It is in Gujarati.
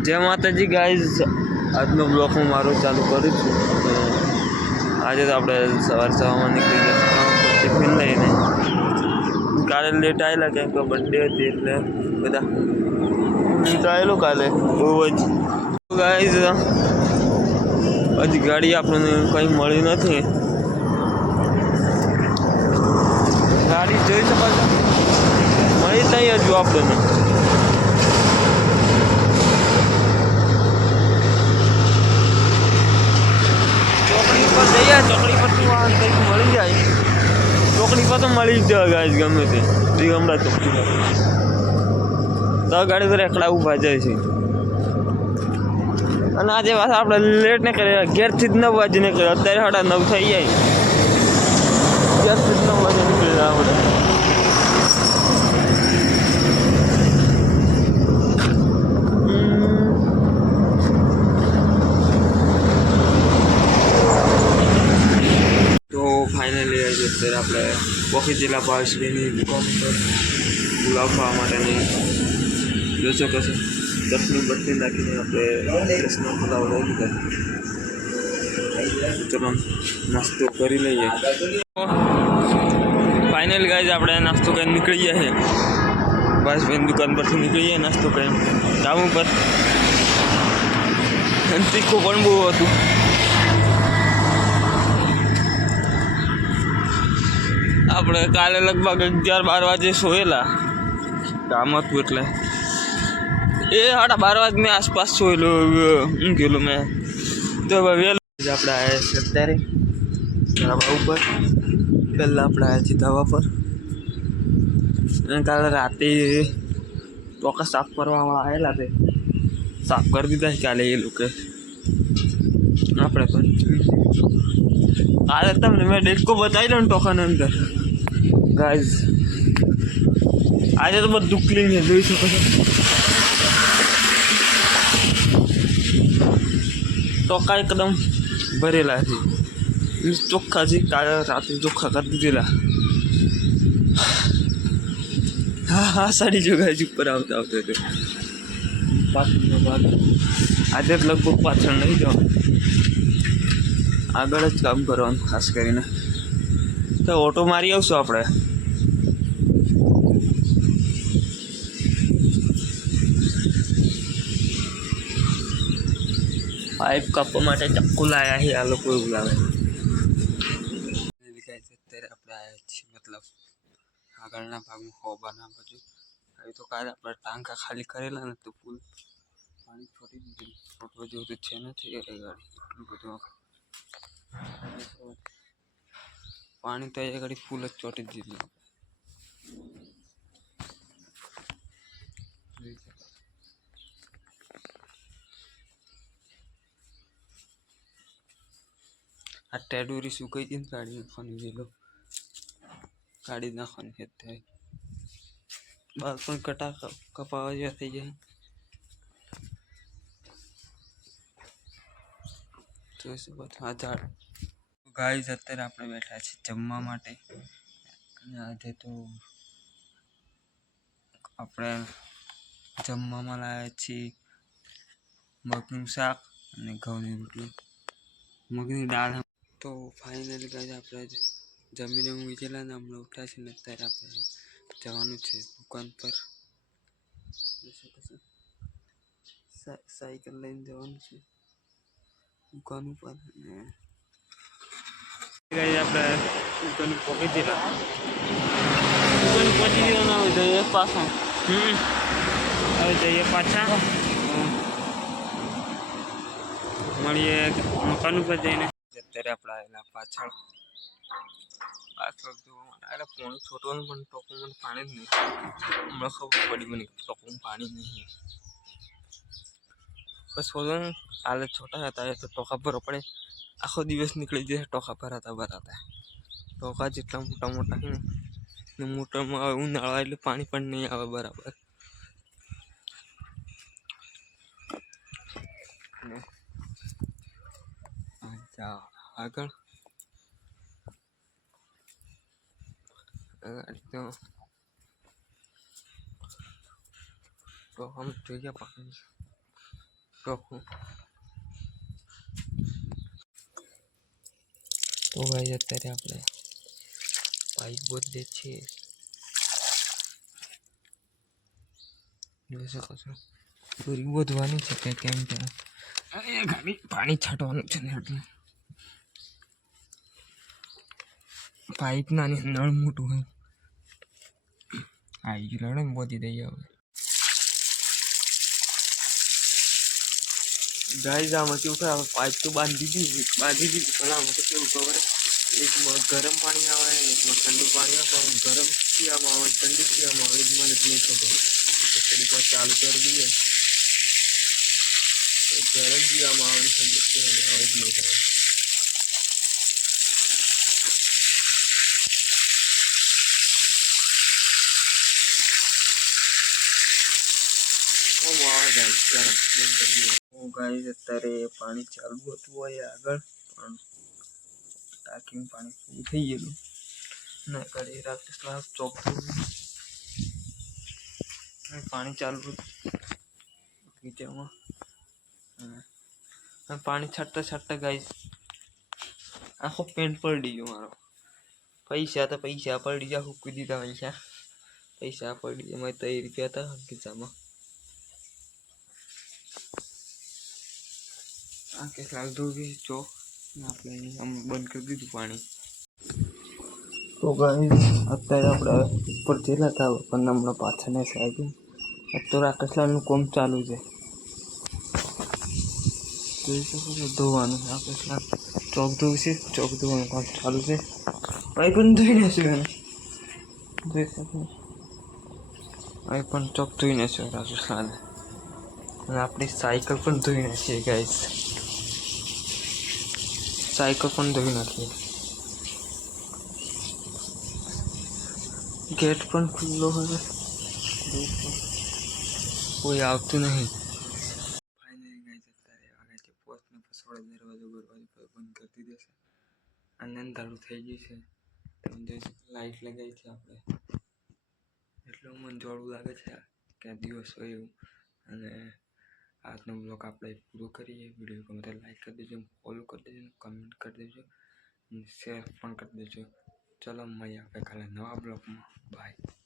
જય માતાજી ગાઈઝ આજનો બ્લોગ હું મારો ચાલુ કરું છું અને આજે તો આપણે સવાર સવારમાં નીકળી જશું ટિફિન લઈને કાલે લેટ આવેલા કેમ કે બર્થડે હતી એટલે બધા લેટ આવેલો કાલે બહુ જ ગાઈઝ હજી ગાડી આપણને કંઈ મળી નથી ગાડી જોઈ શકો છો મળી જ નહીં હજુ આપણને મળી જ ગાઈઝ ગમે તે ચોકડી પર તો ગાડી પર એકલા ઊભા જાય છે. અને આજે પાછા આપણે લેટ ને કરીએ અગિયારથી જ નવ વાગે નીકળ્યો અત્યારે સાડા નવ થઈ જાય. અગિયારથી જ નવ વાગે નીકળ્યા આપણે તો ફાઇનલી આજે અત્યારે જિલ્લા ભાવેશભાઈની દુકાન પર ગુલાબ ખાવા માટેની જોઈ શકો છો બટલી નાખીને આપણે રસનો પુલાવ લઈ લીધા ચલો નાસ્તો કરી લઈએ ફાઇનલ ગાઈઝ આપણે નાસ્તો કરીને નીકળી ગયા છે ભાવેશભાઈની દુકાન પરથી નીકળી ગયા નાસ્તો કરીને કામ ઉપર તીખું પણ બહુ હતું આપણે કાલે લગભગ અગિયાર, બાર વાગે સોયેલા. કામ હતું એટલે. એ સાડા બાર વાગે મેં આસપાસ સોયેલો ઊંઘેલું મેં. તો વહેલું. આપણે આવ્યા છે અત્યારે, ધાબા ઉપર. પહેલાં આપણે આવ્યા છીએ ધાબા પર. અને કાલે રાતે ચોક્કસ સાફ કરવામાં આવેલા તે સાફ કરી દીધા છે કાલે એ લોકો. આપણે પણ. કાલે તમને મેં ડેટકો બતાવી દઉં ટોકન અંદર. ગાઈઝ આજે તો બધું ક્લીન છે જોઈ શકો છો ટોકા એકદમ ભરેલા છે ઈ ચોખ્ખા છે કાલે રાતે ચોખ્ખા કરી દીધેલા હા હા સાડી જો ગાઈઝ ઉપર આવતા આવતા તો પાછળનો ભાગ આજે જ લગભગ પાછળ નહીં જવાનું આગળ જ કામ કરવાનું ખાસ કરીને તો ઓટો મારી આવશું આપણે પાઇપ કાપવા માટે ચક્કુ લાયા છે આ લોકો એવું લાવે અત્યારે આપણે આવ્યા છીએ મતલબ આગળના ભાગમાં હોબાના બાજુ હવે તો કાલે આપણે ટાંકા ખાલી કરેલા ને તો ફૂલ પાણી છોડી દીધું છોટવા જેવું તો છે નથી એ ગાડી એટલું બધું पानी तो ये फूल चोटी दिली अट्टा डूरी सूखी थी गाड़ी में खानी गेलो गाड़ी ना खानी तो खेते है बाल कटा कपावा जाते जाए तो इसे बता हाँ, झाड़ ગાઈઝ અત્યારે આપણે બેઠા છીએ જમવા માટે. અને આજે તો આપણે જમવામાં લાવ્યા છીએ મગનું શાક અને ઘઉંની રોટલી. મગની દાળ તો ફાઇનલી ગાઈઝ આપણે જમીને હું ગયેલા ને હમણાં ઉઠ્યા છીએ ને અત્યારે આપણે જવાનું છે દુકાન પર. સાયકલ લઈને જવાનું છે દુકાન ઉપર અને આપણે પહોંચી પહોંચી ગયેલા હવે જઈએ પાછા. હવે જઈએ પાછા. મળીએ મકાન ઉપર જઈને. અત્યારે આપણે એના પાછળ. પાછળ માટે આવેલા પોણી પણ ટોકમાં પાણી જ નહીં. હમણાં ખબર પડી મને ટોકું પાણી નહીં. બસ બોલો ને કાલે છોટા હતા એ તો ટોકા ભરો પડે આખો દિવસ નીકળી જશે ટોકા ભરાતા ભરાતા ટોકા જેટલા મોટા મોટા છે ને મોટામાં હવે ઉનાળા એટલે પાણી પણ નહીં આવે બરાબર ને અચ્છા આગળ ગાડી તો તો આમ જોઈએ પાણી ચોખ્ખું તો ભાઈ, અત્યારે આપણે પાઇપ બદલે છીએ જોઈ શકો છો. દોરી વધવાની છે કે કેમ કે ખાલી પાણી છાંટવાનું છે ને એટલે. પાઇપ નાની, નળ મોટું હોય. આવી ગયું લડે બોધી દઈએ હવે. ગાઈઝ આમાં કેવું થાય હવે પાઇપ તો બાંધી દીધી બાંધી દીધી પણ આમાં તો કેવું ખબર હે? એકમાં ગરમ પાણી આવે ને એકમાં ઠંડુ પાણી આવે પણ ગરમ શિયામાં આવે ઠંડુ શિયામાં આવે એ જ મને જ નહીં ખબર તો થોડીક વાર ચાલુ કરી દઈએ તો ગરમ શિયામાં આવે ને ઠંડુ શિયામાં આવે જ નહીં ખબર ઓમ આવે ગાઈઝ ગરમ બંધ કરી દઈએ હું Guys અત્યારે પાણી ચાલુ હતું હોય આગળ, પણ ટાંકીનું પાણી પૂરું થઈ ગયેલું. ના ઘરે સ્લાબ ચોખ્ખું પાણી ચાલુ અને પાણી છાંટતા છાંટતા ગાઈઝ આખો પેન્ટ પડી ગયો મારો. પૈસા તો પૈસા પડી ગયા, હુકવી દીધા પૈસા. પૈસા પડી ગયા. મારે ત્રણ રૂપિયા હતા ખિસ્સામાં આ કે લાલ ધોવી ચોક ને આપણે અહીં આમ બંધ કરી દીધું પાણી તો ગાઈસ અત્યારે આપણે ઉપર જેલા હતા પણ હમણાં પાછળ ને સાહેબ તો રાકેશલાલનું કોમ ચાલુ છે જોઈ શકો છો ધોવાનું રાકેશલાલ ચોક ધોવું છે ચોક ધોવાનું કામ ચાલુ છે ભાઈ પણ ધોઈ નાખ્યું એને જોઈ શકો ભાઈ પણ ચોક ધોઈ નાખ્યો રાકેશલાલે અને આપણી સાયકલ પણ ધોઈ નાખીએ ગાઈસ સાયકલ પણ ધોઈ નાખીએ ગેટ પણ ખુલ્લો હવે. કોઈ આવતું નહીં. પોસ્ટને ફસવાડો દરવાજો બરવાજો બંધ કરી દીધો છે અને થઈ ગયું છે. તમે જોઈ લાઈટ લગાવી છે આપણે. એટલું મને જોડું લાગે છે કે દિવસ હોય એવું. અને આજનો બ્લોગ આપણે પૂરો કરીએ. વીડિયો ગમે તો લાઈક કરી દેજો ફોલો કરી દેજો કમેન્ટ કરી દેજો શેર પણ કરી દેજો. ચલો મળીએ આપણે કાલે નવા બ્લોગમાં બાય